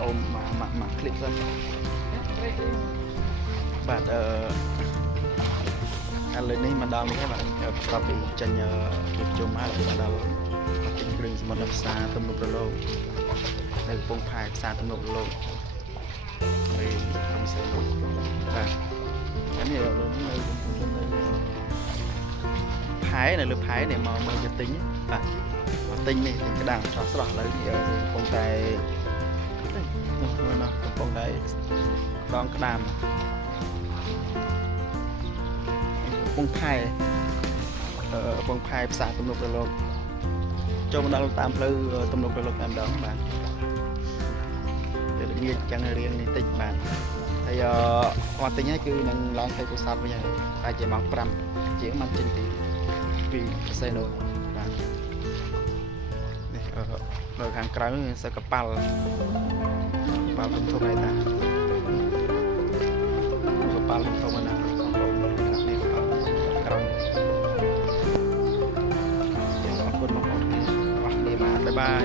អូមកคลิปហ្នឹងបាទឥឡូវនេះមកដល់នេះហើយបាទបន្ទាប់ពីចេញពីជុំមកដល់ទិញគ្រឿងសមុទ្រនៅផ្សារទំនប់រលកនៅកំពង់ផែផ្សារទំនប់រលកហើយក្រុងសៀមរាបបាទនេះនៅផែនៅលើផែនេះមកទៅទិញបាទមកទិញនេះទិញក្តាំងស្រស់ៗឥឡូវកំពុងតែកំពុងតែដងក្តាមកំពុងផែផ្សារទំនប់រលកចូលមកដល់តាមផ្លូវទំនប់រលកតែម្ដងបាទតែល្ងាចចឹងរៀងនេះតិចបាទហើយគាត់ទិញហើយគឺនឹងឡើងទៅទូរស័ព្ទវិញហើយតែជាម៉ោង5ជាងមិនចេញពីកាស៊ីណូបាទនេះនៅខាងក្រៅសឹកកប៉ាល់ធំធំហើយតាកប៉ាល់ធំណាស់បងប្អូននេះកប៉ាល់ក្រៅអរគុណបងប្អូនអរគ្នាបាទបាយបាយ